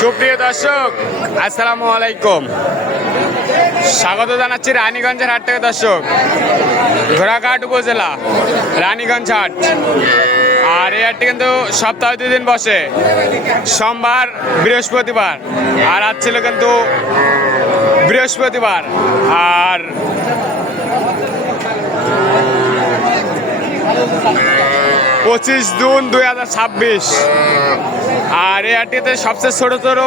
সুপ্রিয় দর্শক, আসসালামু আলাইকুম। স্বাগত জানাচ্ছি রানীগঞ্জের হাট থেকে। দর্শক, ঘোড়াঘাট উপজেলা রানীগঞ্জ হাট। আর এই হাটটি কিন্তু সপ্তাহে 2 দিন বসে, সোমবার বৃহস্পতিবার। আর আজ ছিল কিন্তু বৃহস্পতিবার। আর 25 জুন 2026। আর এই হাটটিতে সবচেয়ে ছোট ছোট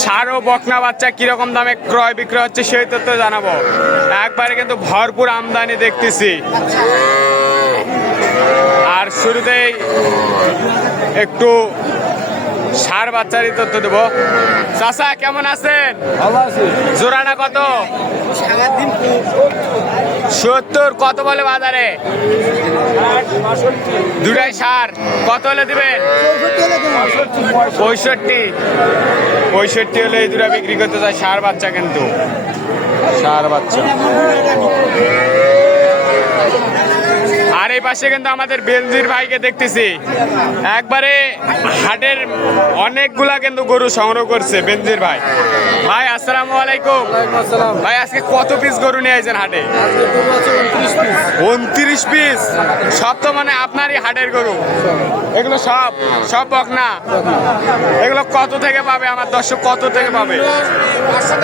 ষাঁড় ও বকনা বাচ্চা কিরকম দামে ক্রয় বিক্রয় হচ্ছে সেই তথ্য জানাবো। একবারে কিন্তু ভরপুর আমদানি দেখতেছি। আর শুরুতেই একটু ষাঁড় বাচ্চারই তথ্য দেবো। চাচা কেমন আছেন? জোড়াটা কত? 70। কত বলে বাজারে? দুটাই ষাঁড়। কত হলে দিবেন? 65 হলে এই দুটা বিক্রি করতে চায়। ষাঁড় বাচ্চা, কিন্তু ষাঁড় বাচ্চা। আর এই পাশে কিন্তু আমাদের বেনজির ভাইকে দেখতেছি। একবারে হাটের অনেকগুলা কিন্তু গরু সংগ্রহ করছে বেনজির ভাই। ভাই আসসালামু আলাইকুম। ভাই আজকে কত পিস গরু নিয়ে আইছেন হাটে? 29 পিস। সব তো মানে আপনারই হাটের গরু? এগুলো সব বকনা? এগুলো কত থেকে পাবে আমার দর্শক? কত থেকে পাবে?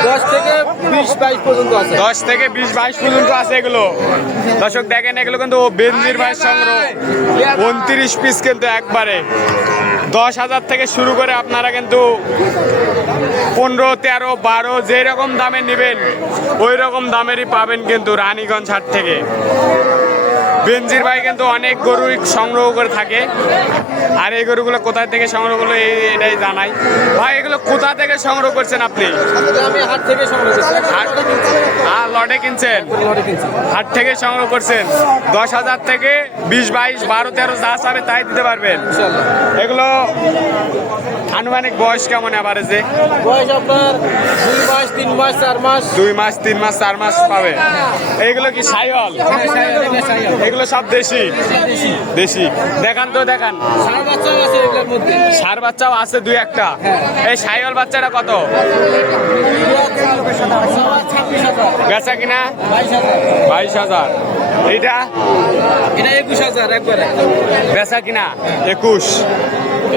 10 থেকে 20-22 পর্যন্ত আছে। 10 থেকে 20-22 পর্যন্ত আছে এগুলো। দর্শক দেখেন, এগুলো কিন্তু বেনজির ভাই সংগ্রহ। 29 পিস কিন্তু একবারে 10,000 থেকে শুরু করে আপনারা কিন্তু 15, 13, 12 যেই রকম দামে নেবেন ওই রকম দামেরই পাবেন কিন্তু রানীগঞ্জ হাট থেকে। বেনজির ভাই কিন্তু অনেক গরু সংগ্রহ করে থাকে। আর এই গরুগুলো কোথা থেকে সংগ্রহ করলো এটাই জানাই। ভাই এগুলো কোথা থেকে সংগ্রহ করছেন আপনি? আমি হাট থেকে সংগ্রহ করছি। লটে কিনছেন? হাট থেকে সংগ্রহ করছেন। 10,000 থেকে 20, 22, 12, 13 যা চাবে তাই দিতে পারবেন। এগুলো আনুমানিক বয়স কেমন অ্যাভারেজে? বয়স আপনার 2 মাস, 3 মাস, 4 মাস। 2 মাস, 3 মাস, 4 মাস পাবে। এইগুলো কি সাইওয়াল? এগুলো সব দেশি? দেশি। দেখান তো, দেখান। ষাঁড় বাচ্চাও আছে 2-1টা। এই সাইওয়াল বাচ্চাটা কত? বেচা কিনা? 22,000। এইটা? এটা 21,000 একবারে। বেচা কিনা 21।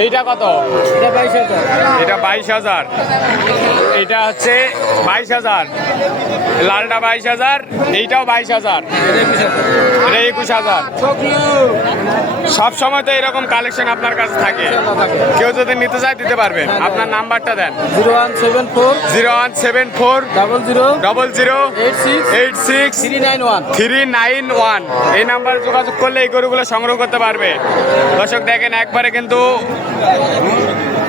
এইটা কত? এটা 22,000। এটা 22,000। এইটা হচ্ছে 22,000। লালটা 22,000। এইটাও 22,000। এটা 21,000। সব সময় তো এরকম কালেকশন আপনার কাছে থাকে। কেউ যদি নিতে চায় দিতে পারবেন। আপনার নাম্বারটা দেন। 0174 00 86 391। এই নাম্বারে যোগাযোগ করলে এই গরুগুলো সংগ্রহ করতে পারবে। দর্শক দেখেন, একবারে কিন্তু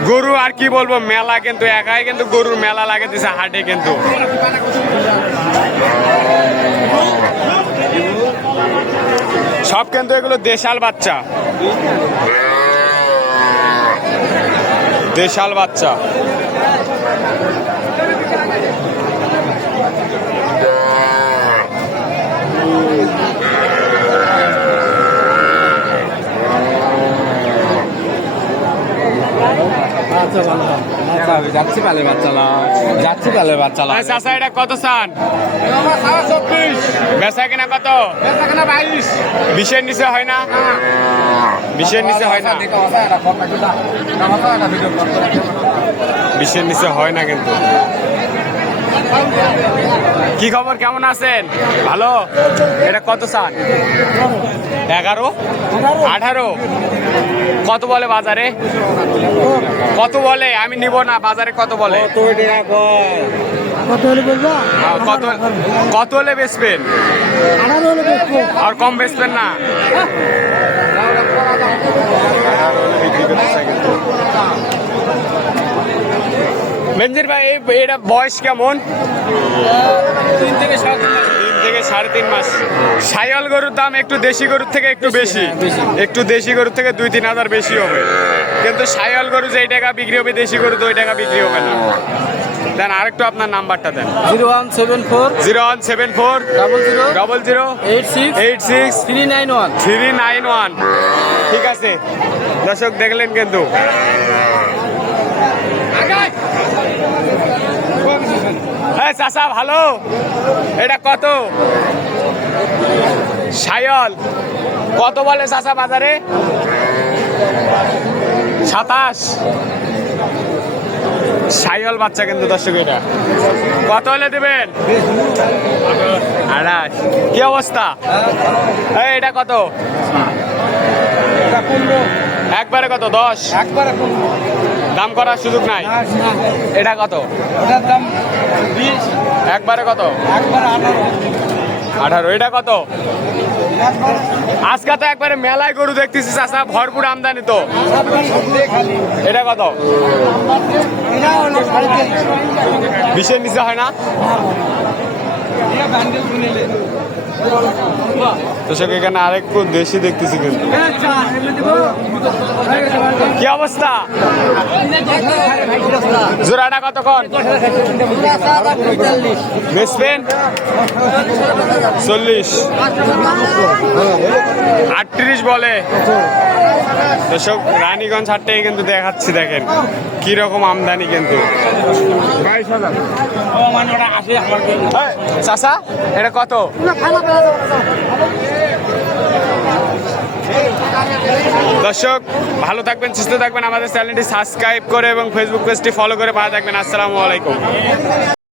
গরু আর কি বলবো, মেলা কিন্তু একাই কিন্তু গরুর মেলা লাগে দিছে হাটে কিন্তু। সব কিন্তু এগুলো দেশাল বাচ্চা। দেশাল বাচ্চা। যাচ্ছি পালে বাচ্চা। চাচা এটা কত চান? 24। বেচা কিনা কত? 22। 20-এর নিচে হয় না? 20-এর নিচে হয় না? 20-এর নিচে হয় না কিন্তু। কি খবর, কেমন আছেন? ভালো। এটা কত চান? 11, 18। কত বলে বাজারে? কত বলে? আমি নিব না। বাজারে কত বলে? কত হলে বেচবেন? আর কম বেচবেন না? বেনজির ভাই এটা বয়স কেমন? 3 থেকে 7 মাস। 3 থেকে 3.5 মাস। সাইওয়াল গরুর দাম একটু দেশি গরুর থেকে একটু বেশি। একটু দেশি গরুর থেকে 2-3 হাজার বেশি হবে। কিন্তু সাইওয়াল গরু যেই টাকা বিক্রি হবে দেশি গরু তো ওই টাকা বিক্রি হবে না। দেন আরেকটু আপনার নাম্বারটা দেন। 0174 00 86 391। ঠিক আছে, দর্শক দেখলেন কিন্তু। চাচা ভালো, এটা কত? সায়ল কত বলে চাচা বাজারে? 27। সাইওয়াল বাচ্চা কিন্তু দর্শক, এটা কত হলে দেবেন? 28। কি অবস্থা? এই এটা কত? একবারে কত? 10। একবারে দাম করার সুযোগ নাই। এটা কত? ওটার দাম 20, একবারে কত? একবারে 18। এটা কত? আজকে তো একবারে মেলায় গরু দেখতেছি চাচা, ভরপুর আমদানি তো। এটা কত? 20-এর নিচে হয় না? দর্শক এখানে আরেকটু দেশি দেখতেছি কিন্তু। কি অবস্থা? জোড়াটা কতক্ষণ বেচবেন? 40। 38 বলে। দর্শক রানীগঞ্জ হাট থেকে কিন্তু দেখাচ্ছি, দেখেন কি রকম আমদানি কিন্তু। এই, চাচা এটা কত? দর্শক ভালো থাকবেন, সুস্থ থাকবেন, আমাদের চ্যানেলটি সাবস্ক্রাইব করে এবং ফেসবুক পেজটি ফলো করে পাশে থাকবেন। আসসালামু আলাইকুম।